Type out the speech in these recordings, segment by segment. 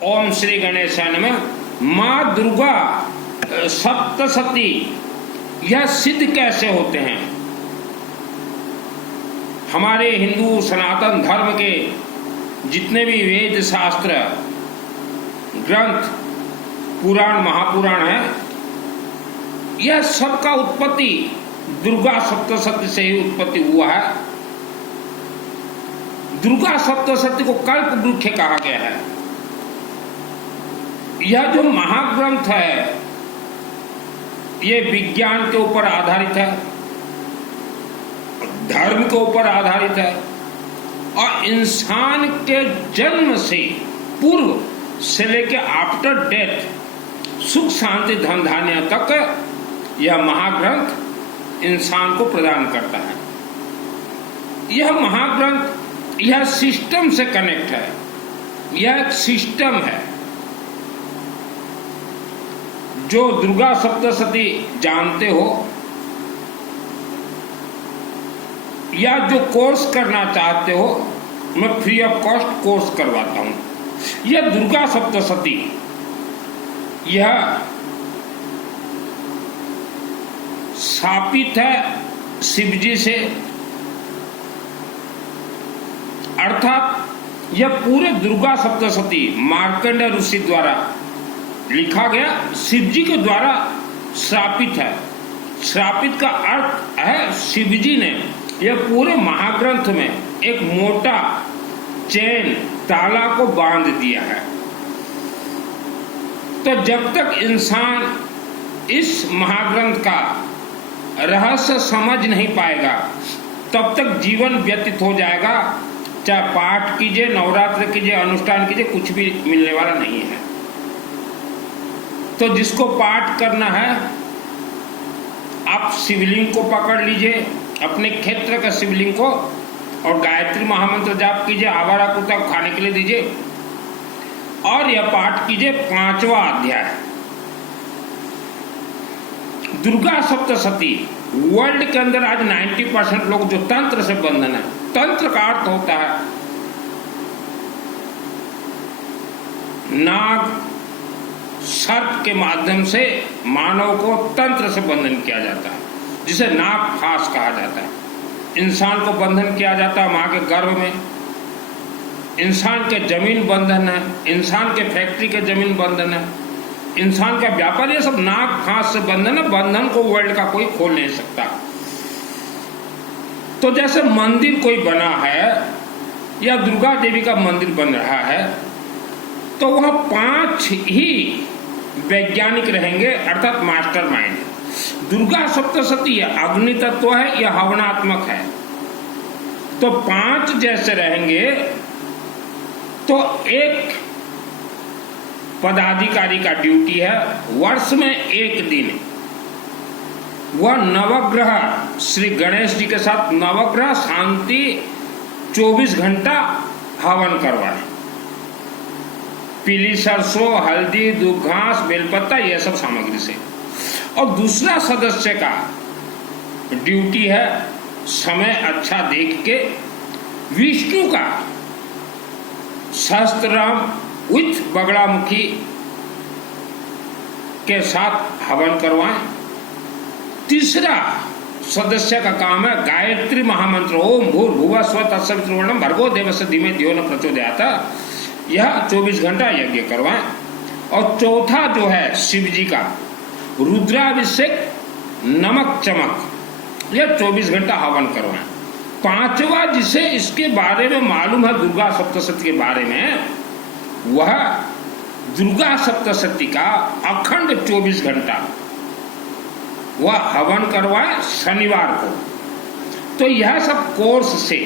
ओम श्री गणेशाय नमः। माँ दुर्गा सप्तशती यह सिद्ध कैसे होते हैं? हमारे हिंदू सनातन धर्म के जितने भी वेद शास्त्र ग्रंथ पुराण महापुराण है, यह सबका उत्पत्ति दुर्गा सप्तशती से ही उत्पत्ति हुआ है। दुर्गा सप्तशती को कल्प वृक्ष कहा गया है। यह जो महाग्रंथ है ये विज्ञान के ऊपर आधारित है, धर्म के ऊपर आधारित है और इंसान के जन्म से पूर्व से लेकर आफ्टर डेथ सुख शांति धन धान्य तक यह महाग्रंथ इंसान को प्रदान करता है। यह महाग्रंथ यह सिस्टम से कनेक्ट है, यह एक सिस्टम है। जो दुर्गा सप्तशती जानते हो या जो कोर्स करना चाहते हो, मैं फ्री ऑफ कॉस्ट कोर्स करवाता हूं। यह दुर्गा सप्तशती यह स्थापित है शिवजी से, अर्थात यह पूरे दुर्गा सप्तशती मार्कंडेय ऋषि द्वारा लिखा गया, शिवजी के द्वारा श्रापित है। श्रापित का अर्थ है शिवजी ने यह पूरे महाग्रंथ में एक मोटा चैन ताला को बांध दिया है। तो जब तक इंसान इस महाग्रंथ का रहस्य समझ नहीं पाएगा तब तक जीवन व्यतीत हो जाएगा। चाहे पाठ कीजिए, नवरात्र कीजिए, अनुष्ठान कीजिए, कुछ भी मिलने वाला नहीं है। तो जिसको पाठ करना है आप शिवलिंग को पकड़ लीजिए, अपने क्षेत्र का शिवलिंग को, और गायत्री महामंत्र जाप कीजिए, आवारा कुत्ता को खाने के लिए दीजिए और यह पाठ कीजिए 5वां अध्याय दुर्गा सप्तशती। वर्ल्ड के अंदर आज 90% लोग जो तंत्र से बंधन है, तंत्र का अर्थ होता है नाग सर्प के माध्यम से मानव को तंत्र से बंधन किया जाता है, जिसे नाग फांस कहा जाता है। इंसान को बंधन किया जाता है मां के गर्भ में। इंसान के जमीन बंधन है, इंसान के फैक्ट्री के जमीन बंधन है, इंसान का व्यापार, ये सब नाग फांस से बंधन है। बंधन को वर्ल्ड का कोई खोल नहीं सकता। तो जैसे मंदिर कोई बना है या दुर्गा देवी का मंदिर बन रहा है तो वहां 5 ही वैज्ञानिक रहेंगे, अर्थात मास्टर माइंड। दुर्गा सप्तशती अग्नि तत्व है, यह हवनात्मक है। तो 5 जैसे रहेंगे तो एक पदाधिकारी का ड्यूटी है वर्ष में एक दिन वह नवग्रह श्री गणेश जी के साथ नवग्रह शांति 24 घंटा हवन करवाए। पीली सरसों, हल्दी, दूब घास, बेलपत्ता, यह सब सामग्री से। और दूसरा सदस्य का ड्यूटी है समय अच्छा देख के विष्णु का सहस्त्रनाम विथ बगड़ामुखी के साथ हवन करवाएं। तीसरा सदस्य का काम है गायत्री महामंत्र ओम भूर्भुवः स्वः तत्सवितुर्वरेण्यं भर्गो देवस्य धीमहि धियो न प्रचोदयात्, यह 24 घंटा यज्ञ करवाएं। और चौथा जो है शिव जी का रुद्राभिषेक नमक चमक, यह 24 घंटा हवन करवाएं। 5वां जिसे इसके बारे में मालूम है दुर्गा सप्तशती के बारे में, वह दुर्गा सप्तशती का अखंड 24 घंटा वह हवन करवाए शनिवार को। तो यह सब कोर्स से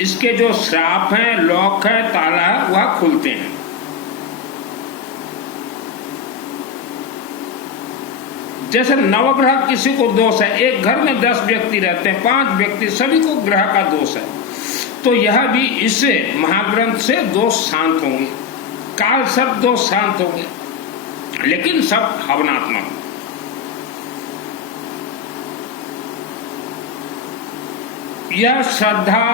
इसके जो श्राप हैं, लॉक है, ताला है, वह खुलते हैं। जैसे नवग्रह किसी को दोष है, एक घर में 10 व्यक्ति रहते हैं, 5 व्यक्ति, सभी को ग्रह का दोष है, तो यह भी इससे महाग्रंथ से दोष शांत होंगे, काल सब दोष शांत होंगे, लेकिन सब भावनात्मक। यह श्रद्धा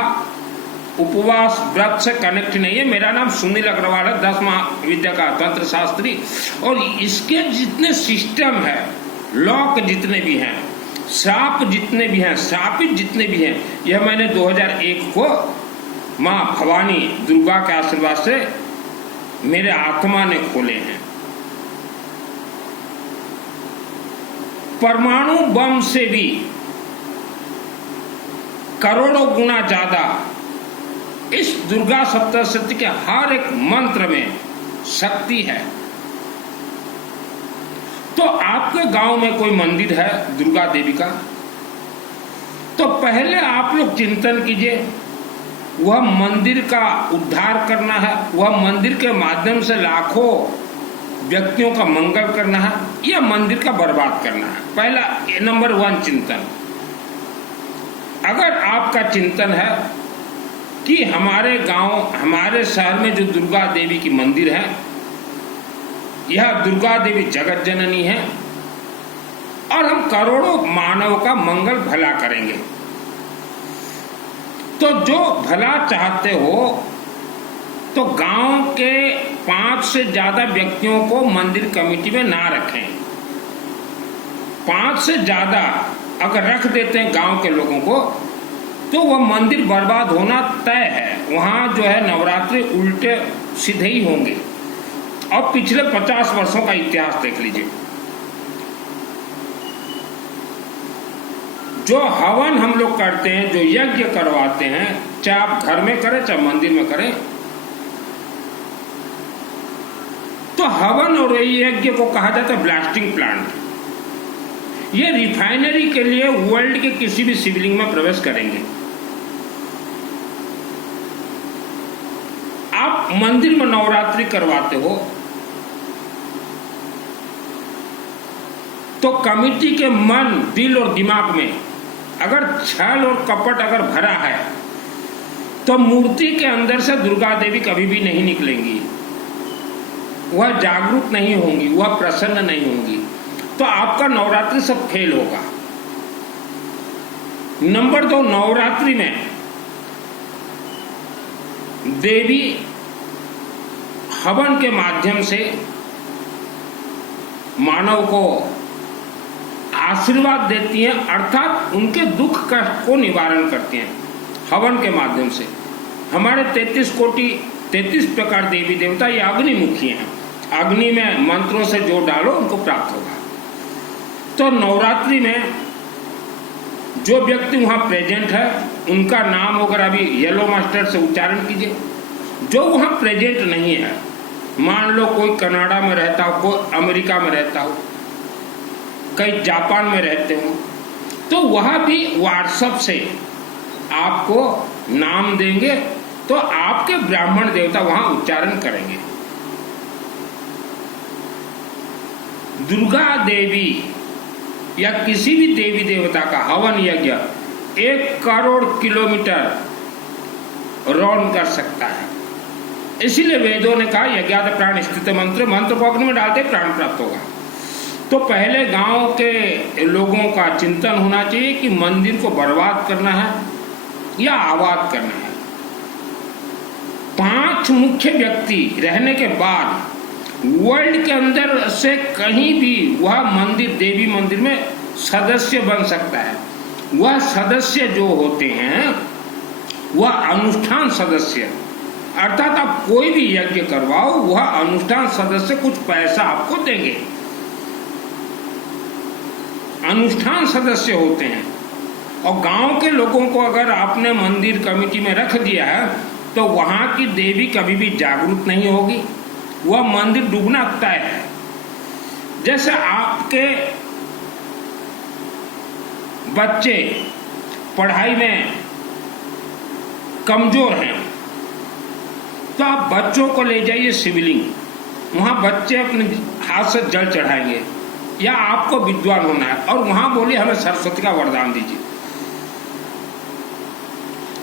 उपवास व्रत से कनेक्ट नहीं है। मेरा नाम सुनील अग्रवाल है, 10 महाविद्या का तंत्र शास्त्री, और इसके जितने सिस्टम है, लॉक जितने भी हैं, श्राप जितने भी हैं, श्रापित जितने भी हैं, यह मैंने 2001 को माँ भवानी दुर्गा के आशीर्वाद से मेरे आत्मा ने खोले हैं। परमाणु बम से भी करोड़ों गुना ज्यादा इस दुर्गा सप्तशती के हर एक मंत्र में शक्ति है। तो आपके गांव में कोई मंदिर है दुर्गा देवी का, तो पहले आप लोग चिंतन कीजिए, वह मंदिर का उद्धार करना है, वह मंदिर के माध्यम से लाखों व्यक्तियों का मंगल करना है, या मंदिर का बर्बाद करना है। पहला नंबर 1 चिंतन। अगर आपका चिंतन है कि हमारे गांव, हमारे शहर में जो दुर्गा देवी की मंदिर है, यह दुर्गा देवी जगत जननी है और हम करोड़ों मानव का मंगल भला करेंगे, तो जो भला चाहते हो तो गांव के 5 से ज्यादा व्यक्तियों को मंदिर कमेटी में ना रखें। 5 से ज्यादा अगर रख देते हैं गांव के लोगों को, तो वह मंदिर बर्बाद होना तय है। वहां जो है नवरात्रि उल्टे सीधे ही होंगे। और पिछले 50 वर्षों का इतिहास देख लीजिए। जो हवन हम लोग करते हैं, जो यज्ञ करवाते हैं, चाहे आप घर में करें चाहे मंदिर में करें, तो हवन और यज्ञ को कहा जाता है ब्लास्टिंग प्लांट। ये रिफाइनरी के लिए वर्ल्ड के किसी भी शिवलिंग में प्रवेश करेंगे। आप मंदिर में नवरात्रि करवाते हो तो कमिटी के मन, दिल और दिमाग में अगर छल और कपट अगर भरा है, तो मूर्ति के अंदर से दुर्गा देवी कभी भी नहीं निकलेंगी। वह जागरूक नहीं होंगी, वह प्रसन्न नहीं होंगी, तो आपका नवरात्रि सब फेल होगा। नंबर 2, नवरात्रि में देवी हवन के माध्यम से मानव को आशीर्वाद देती हैं, अर्थात उनके दुख कष्ट को निवारण करती हैं हवन के माध्यम से। हमारे 33 प्रकार देवी देवता ये अग्निमुखी हैं। अग्नि में मंत्रों से जो डालो उनको प्राप्त होगा। तो नवरात्रि में जो व्यक्ति वहां प्रेजेंट है, उनका नाम वगैरह अभी येलो मास्टर से उच्चारण कीजिए। जो वहां प्रेजेंट नहीं है, मान लो कोई कनाडा में रहता हो, कोई अमेरिका में रहता हो, कई जापान में रहते हो, तो वह भी व्हाट्सएप से आपको नाम देंगे, तो आपके ब्राह्मण देवता वहां उच्चारण करेंगे। दुर्गा देवी या किसी भी देवी देवता का हवन यज्ञ 1 करोड़ किलोमीटर रौन कर सकता है। इसीलिए वेदों ने कहा यज्ञात प्राण स्थित मंत्र को अग्नि में डालते प्राण प्राप्त होगा। तो पहले गांव के लोगों का चिंतन होना चाहिए कि मंदिर को बर्बाद करना है या आबाद करना है। 5 मुख्य व्यक्ति रहने के बाद वर्ल्ड के अंदर से कहीं भी वह मंदिर, देवी मंदिर में सदस्य बन सकता है। वह सदस्य जो होते हैं वह अनुष्ठान सदस्य, अर्थात आप कोई भी यज्ञ करवाओ, वह अनुष्ठान सदस्य कुछ पैसा आपको देंगे। अनुष्ठान सदस्य होते हैं। और गांव के लोगों को अगर आपने मंदिर कमेटी में रख दिया है, तो वहां की देवी कभी भी जागरूक नहीं होगी, वह मंदिर डूबना तय है। जैसे आपके बच्चे पढ़ाई में कमजोर हैं, तो आप बच्चों को ले जाइए शिवलिंग, वहां बच्चे अपने हाथ से जल चढ़ाएंगे। या आपको विद्वान होना है और वहां बोलिए हमें सरस्वती का वरदान दीजिए,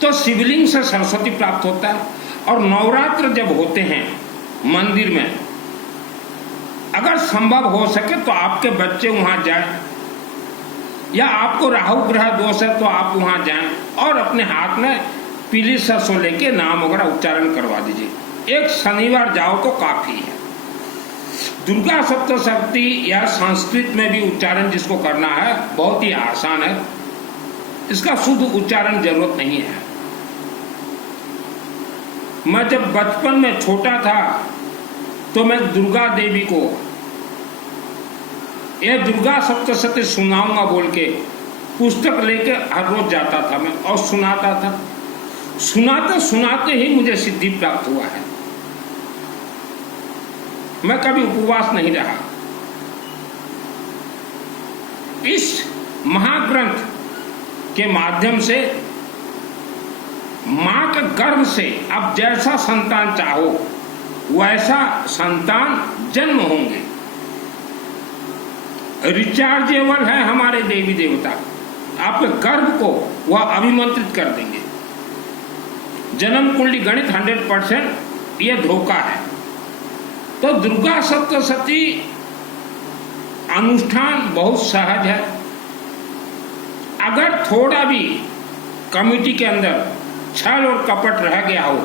तो शिवलिंग से सरस्वती प्राप्त होता है। और नवरात्र जब होते हैं मंदिर में, अगर संभव हो सके तो आपके बच्चे वहां जाएं, या आपको राहु ग्रह दोष है तो आप वहां जाएं और अपने हाथ में पीली सरसों लेके नाम वगैरह उच्चारण करवा दीजिए। एक शनिवार जाओ तो काफी है। दुर्गा सप्तशती या संस्कृत में भी उच्चारण जिसको करना है बहुत ही आसान है, इसका शुद्ध उच्चारण जरूरत नहीं है। मैं जब बचपन में छोटा था तो मैं दुर्गा देवी को यह दुर्गा सप्तशती सुनाऊंगा बोल के पुस्तक लेके हर रोज जाता था मैं और सुनाता था। सुनाते सुनाते ही मुझे सिद्धि प्राप्त हुआ है। मैं कभी उपवास नहीं रहा। इस महाग्रंथ के माध्यम से मां के गर्भ से आप जैसा संतान चाहो वैसा संतान जन्म होंगे। रिचार्जेबल है हमारे देवी देवता, आपके गर्भ को वह अभिमंत्रित कर देंगे। जन्म कुंडली गणित 100% यह धोखा है। तो दुर्गा सप्तशती अनुष्ठान बहुत सहज है। अगर थोड़ा भी कमिटी के अंदर छल और कपट रह गया हो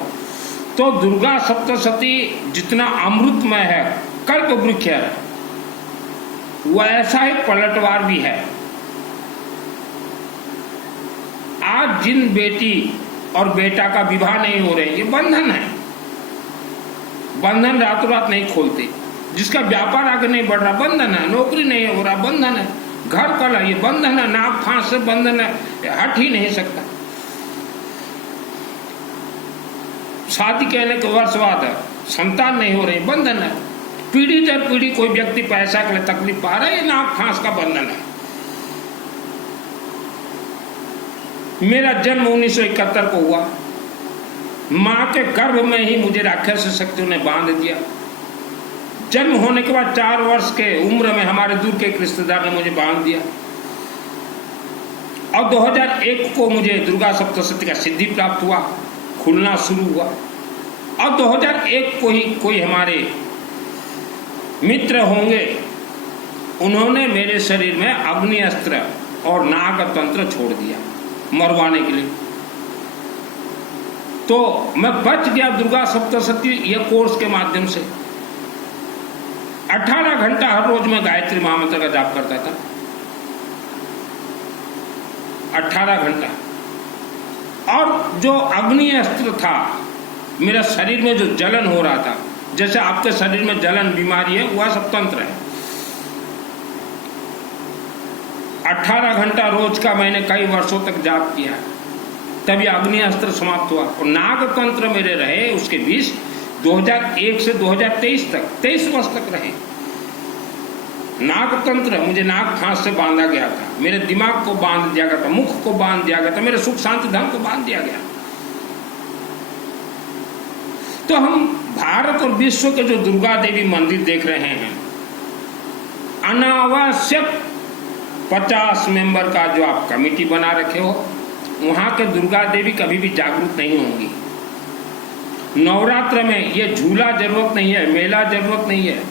तो दुर्गा सप्तशती जितना अमृतमय है, कल्प वृक्ष है, वैसा ही पलटवार भी है। आज जिन बेटी और बेटा का विवाह नहीं हो रहे, ये बंधन है। बंधन रातों रात नहीं खोलते। जिसका व्यापार आगे नहीं बढ़ रहा, बंधन है। नौकरी नहीं हो रहा, बंधन है। घर कल है, ये बंधन है। नाक फांस से बंधन है, हट ही नहीं सकता। शादी कहने के वर्ष बाद है, संतान नहीं हो रही, बंधन है। पीढ़ी दर पीढ़ी कोई व्यक्ति पैसा के लिए तकलीफ पा रहा है, ये नाक फांस का बंधन है। मेरा जन्म 1971 को हुआ। मां के गर्भ में ही मुझे राक्षस शक्तियों ने बांध दिया। जन्म होने के बाद 4 वर्ष के उम्र में हमारे दूर के एक रिश्तेदार ने मुझे बांध दिया और 2001 को मुझे दुर्गा सप्तशती का सिद्धि प्राप्त हुआ, खुलना शुरू हुआ। और 2001 को ही कोई हमारे मित्र होंगे, उन्होंने मेरे शरीर में अग्नि अस्त्र और नाग तंत्र छोड़ दिया मरवाने के लिए। तो मैं बच गया दुर्गा सप्तशती ये कोर्स के माध्यम से। 18 घंटा हर रोज मैं गायत्री महामंत्र का जाप करता था। 18 घंटा। और जो अग्नि अस्त्र था, मेरा शरीर में जो जलन हो रहा था, जैसे आपके शरीर में जलन बीमारी है, वह सब तंत्र है। 18 घंटा रोज का मैंने कई वर्षों तक जाप किया, तभी अग्नि अस्त्र समाप्त हुआ। और नाग तंत्र मेरे रहे उसके बीच 2001 से 2023 तक, 23 वर्ष तक रहे। नाग तंत्र मुझे नाग फांस से बांधा गया था, मेरे दिमाग को बांध दिया गया था, मुख को बांध दिया गया था, मेरे सुख शांति धाम को बांध दिया गया। तो हम भारत और विश्व के जो दुर्गा देवी मंदिर देख रहे हैं, अनावश्यक 50 मेंबर का जो आप कमेटी बना रखे हो, वहां के दुर्गा देवी कभी भी जागरूक नहीं होंगी। नवरात्र में ये झूला जरूरत नहीं है, मेला जरूरत नहीं है,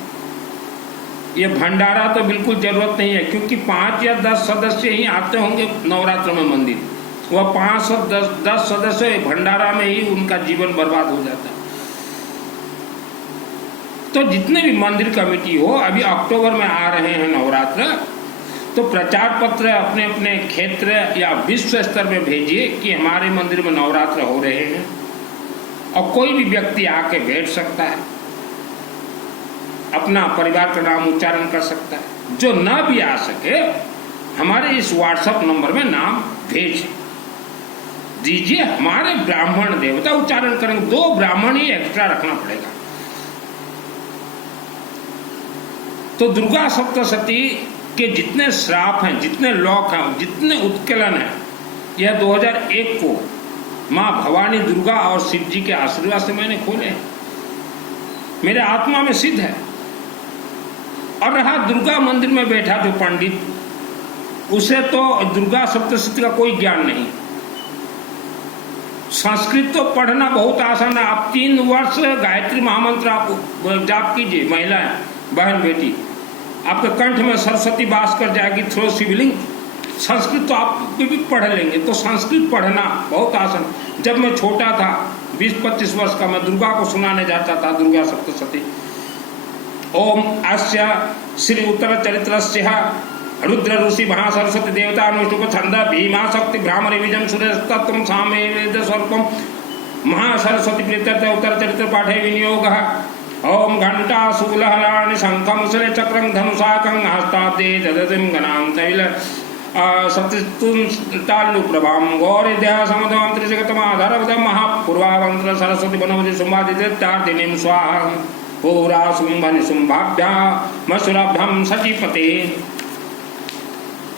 ये भंडारा तो बिल्कुल जरूरत नहीं है, क्योंकि 5 या 10 सदस्य ही आते होंगे नवरात्र में मंदिर। वह 5 और 10 सदस्य भंडारा में ही उनका जीवन बर्बाद हो जाता है। तो जितने भी मंदिर कमेटी हो, अभी अक्टूबर में आ रहे हैं नवरात्र, तो प्रचार पत्र अपने अपने क्षेत्र या विश्व स्तर में भेजिए कि हमारे मंदिर में नवरात्र हो रहे हैं, और कोई भी व्यक्ति आके बैठ सकता है, अपना परिवार का नाम उच्चारण कर सकता है। जो न भी आ सके, हमारे इस व्हाट्सएप नंबर में नाम भेज दीजिए, हमारे ब्राह्मण देवता उच्चारण करेंगे। 2 ब्राह्मण ही एक्स्ट्रा रखना पड़ेगा। तो दुर्गा सप्तशती के जितने श्राप हैं, जितने लॉक हैं, जितने उत्कलन हैं, यह 2001 को माँ भवानी दुर्गा और शिव जी के आशीर्वाद से मैंने खोले हैं, मेरे आत्मा में सिद्ध है। और रहा दुर्गा मंदिर में बैठा जो पंडित, उसे तो दुर्गा सप्तशती का कोई ज्ञान नहीं। संस्कृत तो पढ़ना बहुत आसान है। आप 3 वर्ष गायत्री महामंत्र आप जाप कीजिए, महिलाएं, बहन बेटी, आपके कंठ में सरस्वती वास कर जाएगी। थ्रो शिवलिंग संस्कृत तो आप भी पढ़ लेंगे, तो संस्कृत पढ़ना बहुत आसान। जब मैं छोटा था 20-25 वर्ष का, मैं दुर्गा को सुनाने जाता था, दुर्गा सप्तशती। ओम अस्य श्री उत्तर चरित्रस्य रुद्र ऋषि महासरस्वती देवता अनुष्टुप छंद भीमा शक्ति भ्रामरी विजम सुरेस्तत्वम सामे वेद स्वरूपम महासरस्वती प्रीत्यर्थ उत्तर चरित्र पाठे विनियोगः। ओम घंटा शूलहलानि शंखम मुसले चक्रम धनुषाकं हस्ताब्दे ददतिं गणां तैल सप्तुतालु प्रभाम गौरीद्या समदम त्रिजगतमाधरवदम महापूर्वावंत्र सरस्वती बनवति सुम्बादित्यार्दिनीं स्वाहा पूरा शुंभनि शुंभाभ्या मसुराभ्यम सचिपते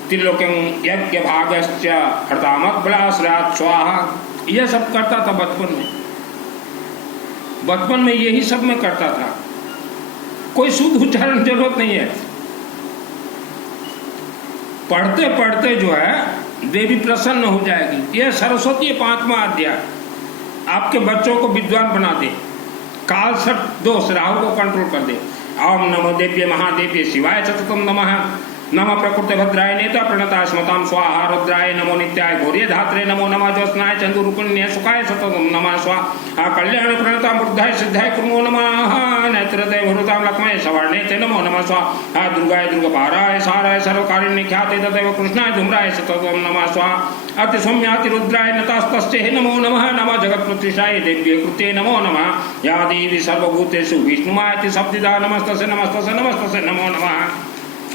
त्रिलोक्यं यज्ञ भागश्च हरतामद्बलाश्रयात् स्वाहा। यह सब करता था बचपन में। बचपन में यही सब मैं करता था। कोई शुद्ध उच्चारण जरूरत नहीं है। पढ़ते पढ़ते जो है देवी प्रसन्न हो जाएगी। यह सरस्वती 5वां अध्याय आपके बच्चों को विद्वान बना दे, काल सट दोष राहु को कंट्रोल कर दे। ओम नमो देव्य महादेव्य शिवाय सततम नमः। नमः प्रकृति भद्राय नेता प्रणता स्मताम स्वाहा। रुद्राय नमो नित्याय गौरी धात्रे नमो नमः। ज्योत्स्नाय चंदुरुकुण्य सुखाय सततम नमः स्वाहा। कल्याण प्रणता बुद्धाय सिद्धाय कुर्मो नमः। नेत्रदय भरुताम लक्ष्मय सवर्णे ते नमो नमः स्वाहा। दुर्गाय दुर्गपाराय साराय सर्वकारिण्य ख्याते तदेव कृष्णाय धूम्राय सततम नमः स्वाहा। अति सौम्याति रुद्राय नतास्तस्ते नमो नमः। नमः जगत्प्रतिष्ठाय देव्ये कृते नमो नमः। या देवी सर्वभूतेषु विष्णुमायति शब्दिदा नमस्तस्य नमस्तस्य नमस्तस्य नमो नमः।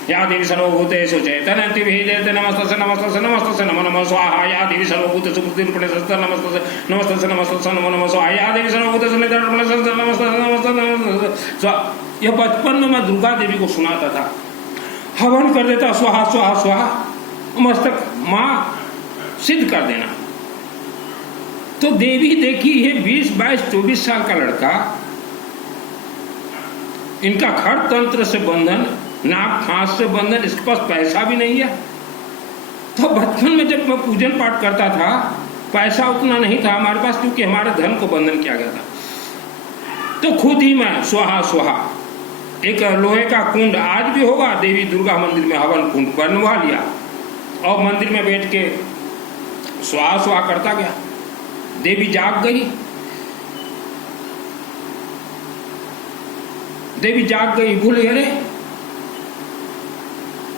या देवी सर्वभूतेषु चैतन्यति भेदेते नमस्तस्य नमस्तस्य नमस्तस्य नमो नमः स्वाहा। या देवी सर्वभूतेषु बुद्धिरूपिणे संस्था नमस्तस्य नमस्तस्य नमस्तस्य नमो नमः स्वाहा। या देवी सर्वभूतेषु निधारूपिणे संस्था नमस्तस्य नमस्तस्य स्वाहा। यह बचपन में मैं दुर्गा देवी को सुनाता था। हवन कर देता स्वाहा स्वाहा स्वाहा, मस्तक माँ सिद्ध कर देना। तो देवी देखी ये 20, 22, 24 साल का लड़का, इनका खड़ तंत्र से बंधन, नाक फांस से बंधन, इसके पास पैसा भी नहीं है। तो बचपन में जब मैं पूजन पाठ करता था, पैसा उतना नहीं था हमारे पास, क्योंकि हमारे धन को बंधन किया गया था। तो खुद ही मैं स्वाहा स्वाहा, एक लोहे का कुंड आज भी होगा देवी दुर्गा मंदिर में, हवन कुंड बनवा लिया और मंदिर में बैठ के स्वाहा स्वाहा करता गया। देवी जाग गई। देवी जाग गई, भूल अरे।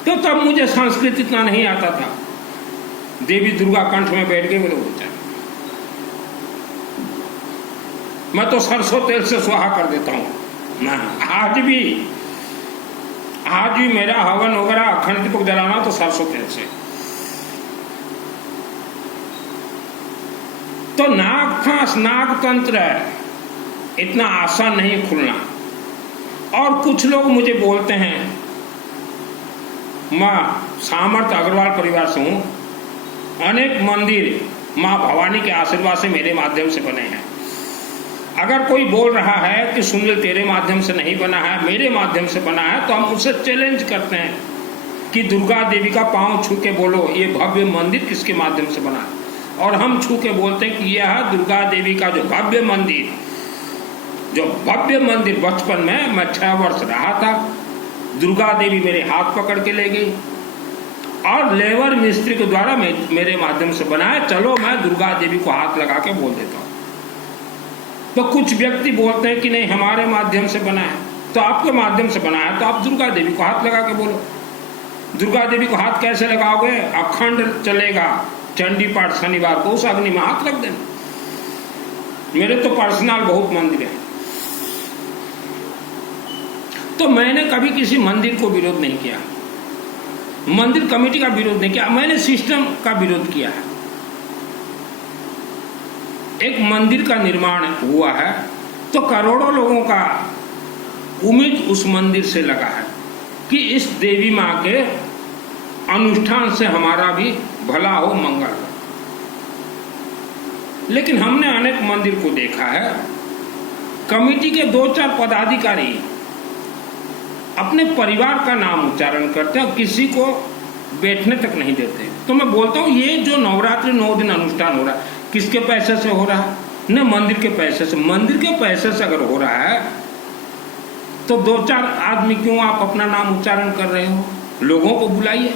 तो तब मुझे संस्कृत इतना नहीं आता था। देवी दुर्गा कंठ में बैठ गई, बोले बोलता मैं तो सरसों तेल से स्वाहा कर देता हूं ना। आज भी मेरा हवन वगैरह अखंड दीपक जलाना तो सरसों तेल से। तो नाक फांस, नाक तंत्र इतना आसान नहीं खुलना। और कुछ लोग मुझे बोलते हैं, माँ सामर्थ अग्रवाल परिवार से हूँ, अनेक मंदिर माँ भवानी के आशीर्वाद से मेरे माध्यम से बने हैं। अगर कोई बोल रहा है कि सुनील तेरे माध्यम से नहीं बना है, मेरे माध्यम से बना है, तो हम उससे चैलेंज करते हैं कि दुर्गा देवी का पांव छू के बोलो ये भव्य मंदिर किसके माध्यम से बना है। और हम छू के बोलते हैं कि यह दुर्गा देवी का जो भव्य मंदिर बचपन में मैं 6 वर्ष रहा था, दुर्गा देवी मेरे हाथ पकड़ के ले गई और लेबर मिस्त्री के द्वारा मेरे माध्यम से बनाया। चलो मैं दुर्गा देवी को हाथ लगा के बोल देता हूँ। तो कुछ व्यक्ति बोलते हैं कि नहीं हमारे माध्यम से बना है, तो आपके माध्यम से बना है तो आप दुर्गा देवी को हाथ लगा के बोलो। दुर्गा देवी को हाथ कैसे लगाओगे? अखंड चलेगा चंडी पाठ शनिवार को, उस अग्नि में हाथ रख देना। मेरे तो पर्सनल बहुत मंदिर है। तो मैंने कभी किसी मंदिर को विरोध नहीं किया, मंदिर कमेटी का विरोध नहीं किया, मैंने सिस्टम का विरोध किया है। एक मंदिर का निर्माण हुआ है तो करोड़ों लोगों का उम्मीद उस मंदिर से लगा है कि इस देवी माँ के अनुष्ठान से हमारा भी भला हो, मंगल हो। लेकिन हमने अनेक मंदिर को देखा है, कमेटी के 2-4 पदाधिकारी अपने परिवार का नाम उच्चारण करते हैं, किसी को बैठने तक नहीं देते। तो मैं बोलता हूँ ये जो नवरात्रि 9 दिन अनुष्ठान हो रहा है किसके पैसे से हो रहा है? न मंदिर के पैसे से। मंदिर के पैसे से अगर हो रहा है तो 2-4 आदमी क्यों आप अपना नाम उच्चारण कर रहे हो? लोगों को बुलाइए,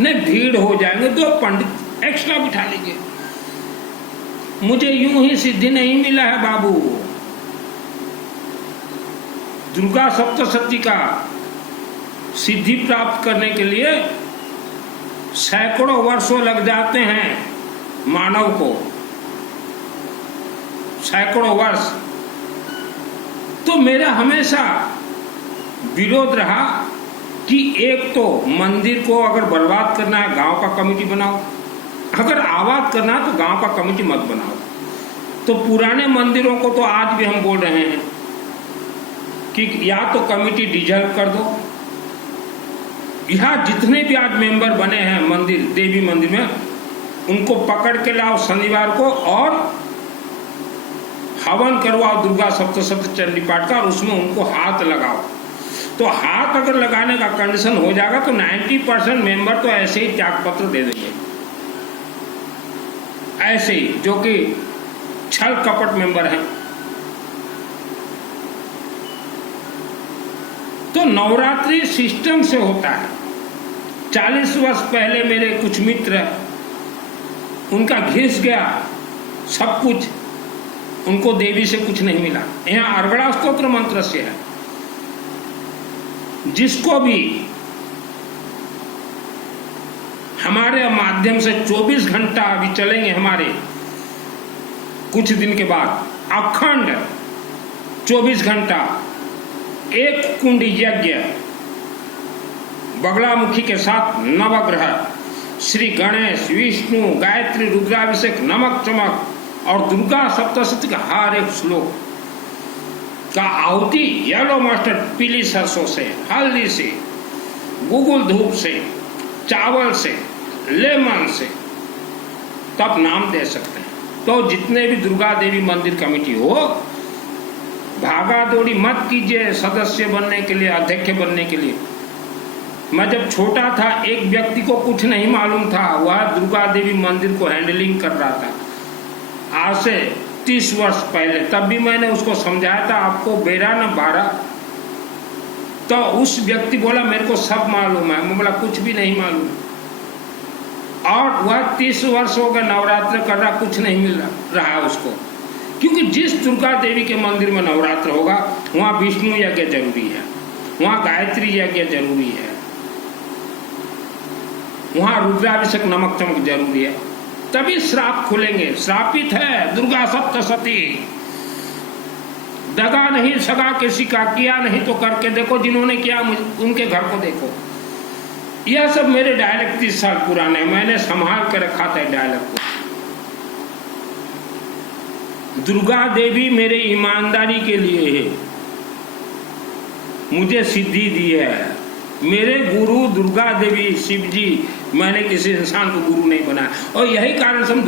नहीं भीड़ हो जाएंगे, 2 पंडित एक्स्ट्रा बिठा लीजिए। मुझे यूं ही सिद्धि नहीं मिला है बाबू। दुर्गा सप्तशती का सिद्धि प्राप्त करने के लिए सैकड़ों वर्षों लग जाते हैं मानव को, सैकड़ों वर्ष। तो मेरा हमेशा विरोध रहा कि एक तो मंदिर को अगर बर्बाद करना है गांव का कमेटी बनाओ, अगर आबाद करना है तो गांव का कमेटी मत बनाओ। तो पुराने मंदिरों को तो आज भी हम बोल रहे हैं कि या तो कमेटी डिजॉल्व कर दो, यहाँ जितने भी आज मेंबर बने हैं मंदिर, देवी मंदिर में, उनको पकड़ के लाओ शनिवार को और हवन करवाओ दुर्गा सप्तशती चंडी पाठ का, और उसमें उनको हाथ लगाओ। तो हाथ अगर लगाने का कंडीशन हो जाएगा तो 90% मेंबर तो ऐसे ही त्याग पत्र दे देंगे, ऐसे ही, जो कि छल कपट मेंबर हैं। तो नवरात्रि सिस्टम से होता है। 40 वर्ष पहले मेरे कुछ मित्र, उनका घिस गया सब कुछ, उनको देवी से कुछ नहीं मिला। यहाँ अर्गड़ा स्तोत्र मंत्र से है। जिसको भी हमारे माध्यम से 24 घंटा अभी चलेंगे, हमारे कुछ दिन के बाद अखंड 24 घंटा एक कुंड यज्ञ बगलामुखी के साथ नवग्रह, श्री गणेश, विष्णु, गायत्री, रुद्राभिषेक, नमक चमक और दुर्गा सप्तशती का हर एक श्लोक का आहुति येलो मस्टर्ड, पीली सरसों से, हल्दी से, गुगुल धूप से, चावल से, लेमन से, तब नाम दे सकते हैं। तो जितने भी दुर्गा देवी मंदिर कमेटी हो, भागा दौड़ी मत कीजिए सदस्य बनने के लिए, अध्यक्ष बनने के लिए। मैं जब छोटा था, एक व्यक्ति को कुछ नहीं मालूम था, वह दुर्गा देवी मंदिर को हैंडलिंग कर रहा था आज से 30 वर्ष पहले। तब भी मैंने उसको समझाया था, आपको बेरा न बारा। तो उस व्यक्ति बोला मेरे को सब मालूम है। मैं बोला कुछ भी नहीं मालूम। और वह 30 वर्ष हो गए नवरात्र कर रहा, कुछ नहीं मिल रहा उसको। क्योंकि जिस दुर्गा देवी के मंदिर में नवरात्र होगा वहाँ विष्णु यज्ञ जरूरी है, वहाँ गायत्री यज्ञ जरूरी है, वहाँ रुद्राभिषेक नमक चमक जरूरी है, तभी श्राप खुलेंगे। श्रापित है दुर्गा सप्तशती। दगा नहीं सगा किसी का, किया नहीं तो करके देखो, जिन्होंने किया उनके घर को देखो। यह सब मेरे डायलॉग 30 साल पुराने, मैंने संभाल कर रखा था डायलॉग को। दुर्गा देवी मेरे ईमानदारी के लिए है, मुझे सिद्धि दी है। मेरे गुरु दुर्गा देवी शिव जी, मैंने किसी इंसान को गुरु नहीं बनाया। और यही कारण से हम